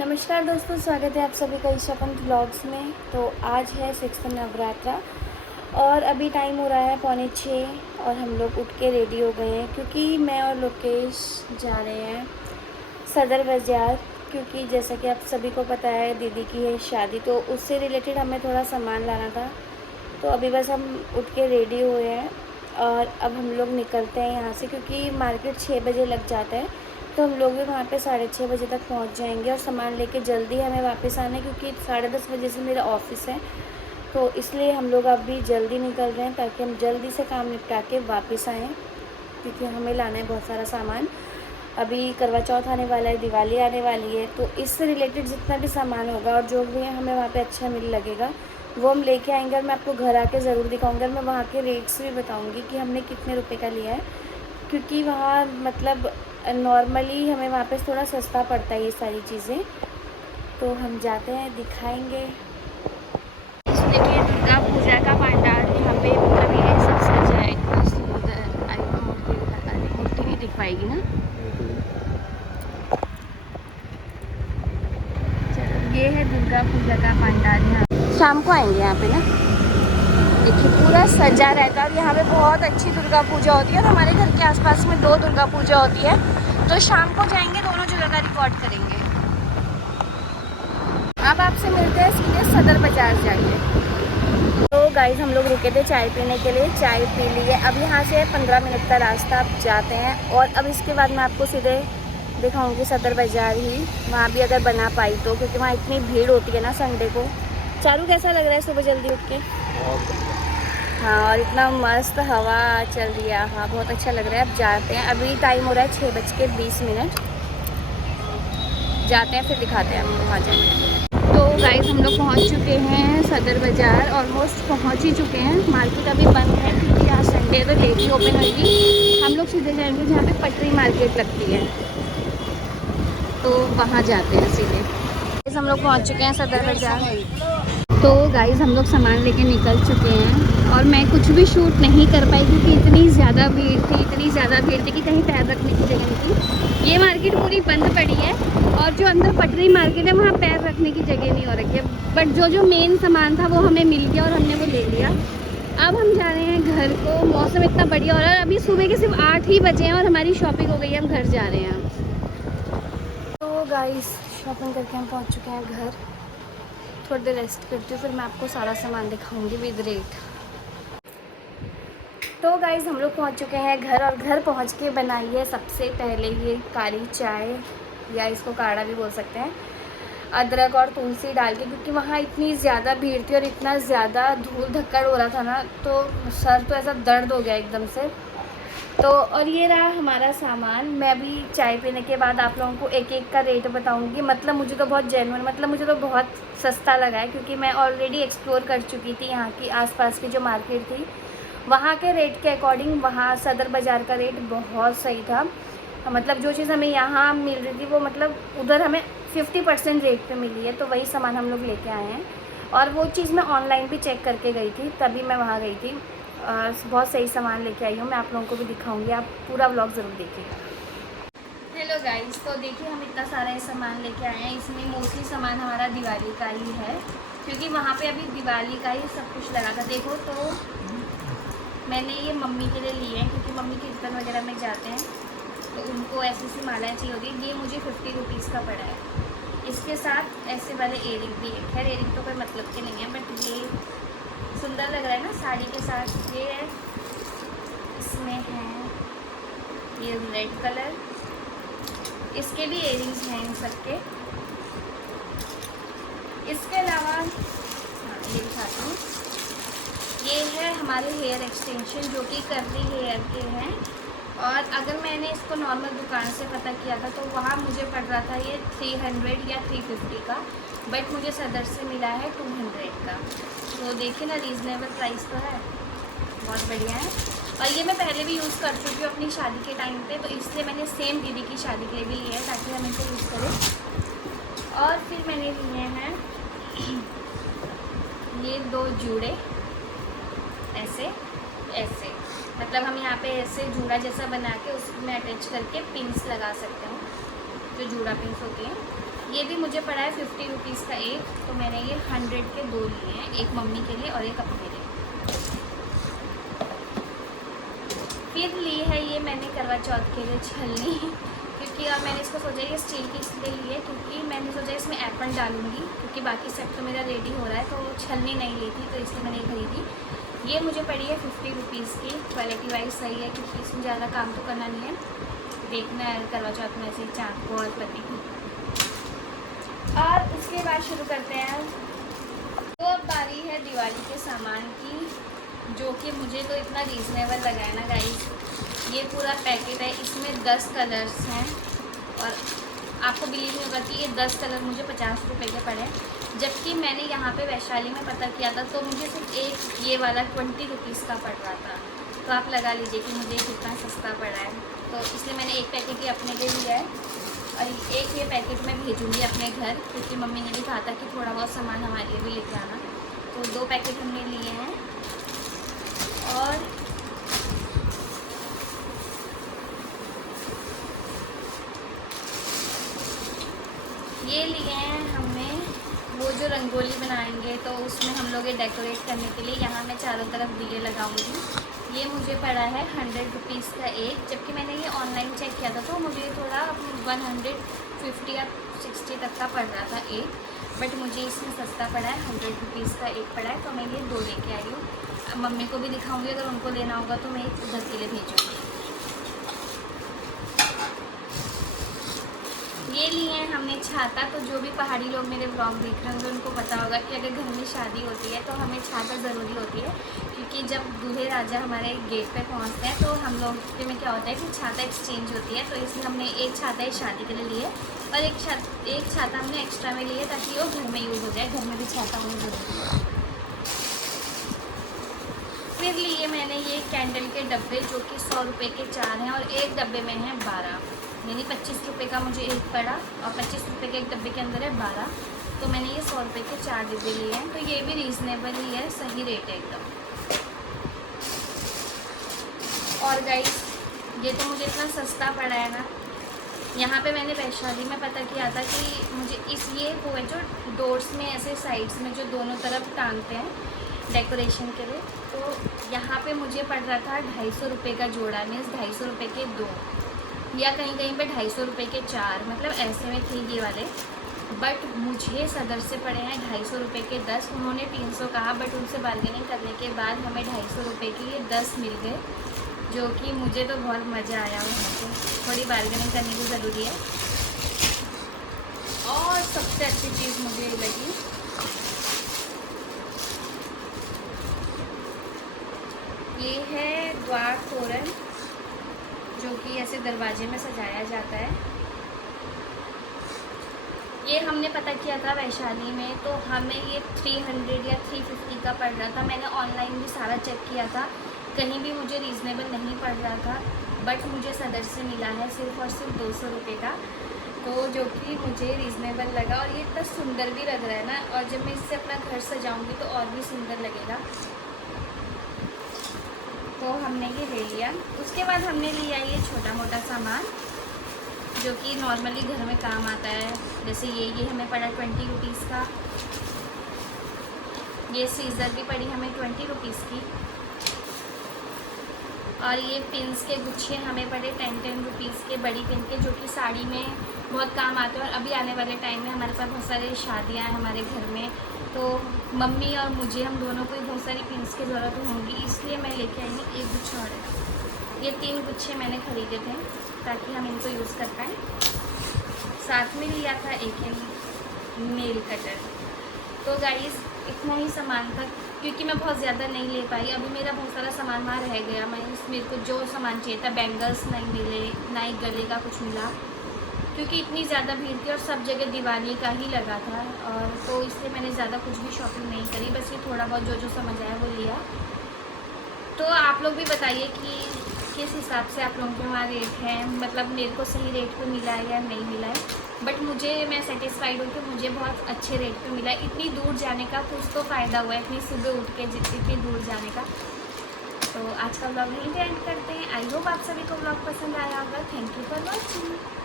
नमस्कार दोस्तों, स्वागत है आप सभी का ईशापन ब्लॉग्स में। तो आज है 6th नवरात्रा और अभी टाइम हो रहा है 5:45 और हम लोग उठ के रेडी हो गए हैं क्योंकि मैं और लोकेश जा रहे हैं सदर बाज़ार। क्योंकि जैसा कि आप सभी को पता है दीदी की है शादी, तो उससे रिलेटेड हमें थोड़ा सामान लाना था। तो अभी बस हम उठ के रेडी हुए हैं और अब हम लोग निकलते हैं यहाँ से क्योंकि मार्केट 6 बजे लग जाता है। तो हम लोग भी वहाँ पे 6:30 बजे तक पहुँच जाएंगे और सामान लेके जल्दी हमें वापस आना है क्योंकि 10:30 बजे से मेरा ऑफिस है। तो इसलिए हम लोग अभी जल्दी निकल रहे हैं ताकि हम जल्दी से काम निपटा के वापस आएँ, क्योंकि हमें लाना है बहुत सारा सामान। अभी करवा चौथ आने वाला है, दिवाली आने वाली है, तो इससे रिलेटेड जितना भी सामान होगा और जो भी हमें वहाँ पे अच्छा मिल लगेगा वो हम लेके आएंगे। और मैं आपको घर आके ज़रूर दिखाऊंगी और मैं वहाँ के रेट्स भी बताऊंगी कि हमने कितने रुपए का लिया है, क्योंकि वहाँ मतलब नॉर्मली हमें वहाँ पे थोड़ा सस्ता पड़ता है ये सारी चीज़ें। तो हम जाते हैं, दिखाएंगे। देखिए दुर्गा पूजा का पंडाल यहाँ पे, मतलब ये सब सजा है इतना सुंदर। आई मूर्ति नहीं दिख पाएगी ना। चलो, ये है दुर्गा पूजा का पंडाल। यहाँ शाम को आएंगे यहाँ पे ना, देखिए पूरा सजा रहता है और यहाँ पे बहुत अच्छी दुर्गा पूजा होती है और हमारे घर के आसपास में 2 दुर्गा पूजा होती है। तो शाम को जाएंगे, दोनों जगह का रिकॉर्ड करेंगे। अब आपसे मिलते हैं सीधे सदर बाज़ार जाके। तो गाइस हम लोग रुके थे चाय पीने के लिए, चाय पी लिए। अब यहाँ से 15 मिनट का रास्ता अब जाते हैं और अब इसके बाद मैं आपको सीधे दिखाऊंगी सदर बाज़ार ही, वहाँ भी अगर बना पाई तो, क्योंकि वहाँ इतनी भीड़ होती है ना संडे को। चारू कैसा लग रहा है सुबह जल्दी उठ के? हाँ, और इतना मस्त हवा चल रही है। हाँ, बहुत अच्छा लग रहा है। अब जाते हैं, अभी टाइम हो रहा है 6:20। जाते हैं, फिर दिखाते हैं आपको वहाँ जाएंगे। तो गाइस हम लोग पहुँच चुके हैं सदर बाज़ार, ऑलमोस्ट पहुँच ही चुके हैं। मार्केट अभी बंद है क्योंकि आज संडे है तो लेट ही ओपन होगी। हम लोग सीधे जाएंगे जहाँ पे पटरी मार्केट लगती है, तो वहाँ जाते हैं सीधे। गाइस हम लोग पहुँच चुके हैं सदर बाज़ार। तो गाइस हम लोग सामान लेके निकल चुके हैं और मैं कुछ भी शूट नहीं कर पाई क्योंकि इतनी ज़्यादा भीड़ थी कि कहीं पैर रखने की जगह नहीं थी। ये मार्केट पूरी बंद पड़ी है और जो अंदर पटरी मार्केट है वहाँ पैर रखने की जगह नहीं हो रखी है। बट जो मेन सामान था वो हमें मिल गया और हमने वो ले लिया। अब हम जा रहे हैं घर को। मौसम इतना बढ़िया हो रहा है, अभी सुबह के सिर्फ 8 ही बजे हैं और हमारी शॉपिंग हो गई है, हम घर जा रहे हैं। तो गाइस शॉपिंग करके हम पहुँच चुके हैं घर। थोड़ी देर रेस्ट करती हूँ, फिर मैं आपको सारा सामान दिखाऊंगी विद रेट। तो गाइज़ हम लोग पहुँच चुके हैं घर और घर पहुँच के बनाई है सबसे पहले ये काली चाय, या इसको काढ़ा भी बोल सकते हैं, अदरक और तुलसी डाल के, क्योंकि वहाँ इतनी ज़्यादा भीड़ थी और इतना ज़्यादा धूल धक्कड़ हो रहा था ना, तो सर तो ऐसा दर्द हो गया एकदम से। तो और ये रहा हमारा सामान। मैं भी चाय पीने के बाद आप लोगों को एक एक का रेट बताऊंगी। मतलब मुझे तो बहुत जेन्युइन, मतलब मुझे तो बहुत सस्ता लगा है क्योंकि मैं ऑलरेडी एक्सप्लोर कर चुकी थी यहाँ की आसपास की जो मार्केट थी, वहाँ के रेट के अकॉर्डिंग वहाँ सदर बाज़ार का रेट बहुत सही था। मतलब जो चीज़ हमें यहाँ मिल रही थी वो मतलब उधर हमें 50% रेट पे मिली है। तो वही सामान हम लोग लेके आए हैं और वो चीज़ मैं ऑनलाइन भी चेक करके गई थी, तभी मैं वहाँ गई थी। बहुत सही सामान लेके आई हूँ, मैं आप लोगों को भी दिखाऊंगी, आप पूरा व्लॉग ज़रूर देखिए। हेलो गाइस, तो देखिए हम इतना सारा ये सामान लेके आए हैं। इसमें मोस्टली सामान हमारा दिवाली का ही है क्योंकि वहाँ पे अभी दिवाली का ही सब कुछ लगा था। देखो, तो मैंने ये मम्मी के लिए लिए हैं क्योंकि मम्मी कीर्तन वगैरह में जाते हैं तो उनको ऐसी सी मालाएँ चाहिए होती है। ये मुझे 50 रुपीज़ का पड़ा है। इसके साथ ऐसे वाले एयरिंग भी है। खैर एयरिंग तो कोई मतलब के नहीं है, बट ये सुंदर लग रहा है ना साड़ी के साथ। ये है, इसमें है ये रेड कलर, इसके भी एयरिंग्स हैं इन सबके। इसके अलावा ये दिखाती हूँ, ये है हमारे हेयर एक्सटेंशन जो कि कर्ली हेयर के हैं। और अगर मैंने इसको नॉर्मल दुकान से पता किया था तो वहाँ मुझे पड़ रहा था ये 300 या 350 का, बट मुझे सदर से मिला है 200 का। तो देखिए ना, रीज़नेबल प्राइस तो है, बहुत बढ़िया है। और ये मैं पहले भी यूज़ कर चुकी हूँ अपनी शादी के टाइम पे, तो इसलिए मैंने सेम दीदी की शादी के लिए भी लिया है ताकि हम इनको यूज़ करें। और फिर मैंने लिए हैं ये 2 जूड़े, ऐसे ऐसे, मतलब हम यहाँ पे ऐसे जूड़ा जैसा बना के उसमें अटैच करके पिन्स लगा सकते हैं, जो जूड़ा पिन्स होती हैं ये भी मुझे पड़ा है 50 रुपीज़ का एक, तो मैंने ये 100 के 2 लिए हैं, एक मम्मी के लिए और एक अपने लिए। फिर ली है ये मैंने करवा चौथ के लिए छलनी, क्योंकि और मैंने इसको सोचा ये स्टील की इसलिए ली है क्योंकि मैंने सोचा इसमें एप्पल डालूंगी, क्योंकि बाकी सब तो मेरा रेडी हो रहा है, तो छलनी नहीं ली थी तो इसलिए मैंने खरीदी। ये मुझे पड़ी है 50 रुपीज़ की, क्वालिटी वाइज सही है क्योंकि इसमें ज़्यादा काम तो करना नहीं है, देखना है करवा चौथ में ऐसे चाकू और पत्ती को। और उसके बाद शुरू करते हैं। तो अब बारी है दिवाली के सामान की, जो कि मुझे तो इतना रीज़नेबल लगा है ना गाइस। ये पूरा पैकेट है, इसमें 10 कलर्स हैं और आपको बिलीव नहीं होगा कि ये 10 कलर मुझे 50 रुपये के पड़े, जबकि मैंने यहाँ पे वैशाली में पता किया था तो मुझे सिर्फ एक ये वाला 20 रुपीज़ का पड़ रहा था। तो आप लगा लीजिए कि मुझे कितना सस्ता पड़ा है। तो इसलिए मैंने एक पैकेट ही अपने लिए लिया है और एक ये पैकेट मैं भेजूँगी अपने घर, क्योंकि मम्मी ने भी कहा था कि थोड़ा बहुत सामान हमारे लिए भी लेके आना। तो 2 पैकेट हमने लिए हैं और ये लिए हैं हमने वो जो रंगोली बनाएंगे तो उसमें हम लोग ये डेकोरेट करने के लिए। यहाँ मैं चारों तरफ दिए लगाऊंगी। ये मुझे पड़ा है 100 रुपीज़ का एक, जबकि मैंने ये ऑनलाइन चेक किया था तो मुझे थोड़ा 150 या 60 तक का पड़ रहा था एक, बट मुझे इसमें सस्ता पड़ा है, 100 रुपीज़ का एक पड़ा है। तो मैं ये 2 लेके आई हूँ। मम्मी को भी दिखाऊंगी, अगर उनको लेना होगा तो मैं एक उधर के लिए भेजूँगी। ये लिए हैं हमने छाता। तो जो भी पहाड़ी लोग मेरे ब्लॉग देख रहे होंगे उनको पता होगा कि अगर घर में शादी होती है तो हमें छाता ज़रूरी होती है, क्योंकि जब दूल्हे राजा हमारे गेट पे पहुंचते हैं तो हम लोग में क्या होता है कि छाता एक्सचेंज होती है। तो इसलिए हमने एक छाता ही शादी के लिए लिए और एक छाता हमने एक्स्ट्रा में लिए ताकि वो घर में यूज़ हो जाए। घर में भी छाता होना ज़रूरी है। फिर लिए मैंने ये कैंडल के डब्बे, जो कि 100 रुपये के 4 हैं और एक डब्बे में हैं 12, यानी 25 रुपये का मुझे एक पड़ा और 25 रुपये के एक डब्बे के अंदर है 12। तो मैंने ये 100 रुपये के 4 डब्बे लिए हैं। तो ये भी रीज़नेबल ही है, सही रेट है एकदम। और गाइस ये तो मुझे इतना सस्ता पड़ा है ना। यहाँ पे मैंने वैशाली में पता किया था कि मुझे ये वो है जो डोर्स में ऐसे साइड्स में जो दोनों तरफ टांगते हैं डेकोरेशन के लिए, तो यहाँ पे मुझे पड़ रहा था 250 रुपये का जोड़ा, मीन्स 250 रुपये के 2, या कहीं कहीं पे 250 रुपये के 4, मतलब ऐसे में थे ये वाले। बट मुझे सदर से पड़े हैं 250 रुपये के 10। उन्होंने 300 कहा, बट उनसे बार्गेनिंग करने के बाद हमें 250 रुपये के ये 10 मिल गए, जो कि मुझे तो बहुत मज़ा आया वहाँ पे। थोड़ी बार्गेनिंग करने की ज़रूरी है। और सबसे अच्छी चीज़ मुझे लगी, ये है द्वार तोरण, जो कि ऐसे दरवाजे में सजाया जाता है। ये हमने पता किया था वैशाली में, तो हमें ये 300 या 350 का पड़ रहा था। मैंने ऑनलाइन भी सारा चेक किया था, कहीं भी मुझे रीज़नेबल नहीं पड़ रहा था, बट मुझे सदर से मिला है सिर्फ़ और सिर्फ 200 रुपये का, तो जो कि मुझे रीज़नेबल लगा। और ये इतना सुंदर भी लग रहा है ना, और जब मैं इससे अपना घर सजाऊंगी तो और भी सुंदर लगेगा। तो हमने ये ले लिया। उसके बाद हमने लिया ये छोटा मोटा सामान जो कि नॉर्मली घर में काम आता है, जैसे ये हमें पड़ा 20 रुपीज़ का। ये सीज़र भी पड़ी हमें 20 रुपीज़ की। और ये पिन्स के गुच्छे हमें पड़े 10 रुपीज़ के, बड़ी पिन के, जो कि साड़ी में बहुत काम आते हैं। और अभी आने वाले टाइम में हमारे पास बहुत सारी शादियाँ हैं हमारे घर में, तो मम्मी और मुझे, हम दोनों को ही बहुत सारी पिन्स की ज़रूरत होंगी, इसलिए मैं लेके आई हूँ एक गुच्छा और ये 3 गुच्छे मैंने ख़रीदे थे ताकि हम इनको यूज़ कर पाएँ। साथ में लिया था एक नेल कटर। तो गाइस इतना ही सामान था, क्योंकि मैं बहुत ज़्यादा नहीं ले पाई। अभी मेरा बहुत सारा सामान वहाँ रह गया। मेरे को जो सामान चाहिए था, बैंगल्स नहीं मिले, ना ही गले का कुछ मिला, क्योंकि इतनी ज़्यादा भीड़ थी और सब जगह दिवाली का ही लगा था। और तो इसलिए मैंने ज़्यादा कुछ भी शॉपिंग नहीं करी, बस ये थोड़ा बहुत जो समझ आया वो लिया। तो आप लोग भी बताइए कि किस हिसाब से आप लोगों के वहाँ रेट है, मतलब मेरे को सही रेट पे मिला है या नहीं मिला है। बट मैं सेटिस्फाइड हूँ कि मुझे बहुत अच्छे रेट पे मिला है। इतनी दूर जाने का कुछ तो फ़ायदा हुआ है, इतनी सुबह उठ के इतनी दूर जाने का। तो आज का व्लॉग यहीं पे एंड करते हैं। आई होप आप सभी को व्लॉग पसंद आया होगा। Thank you for watching.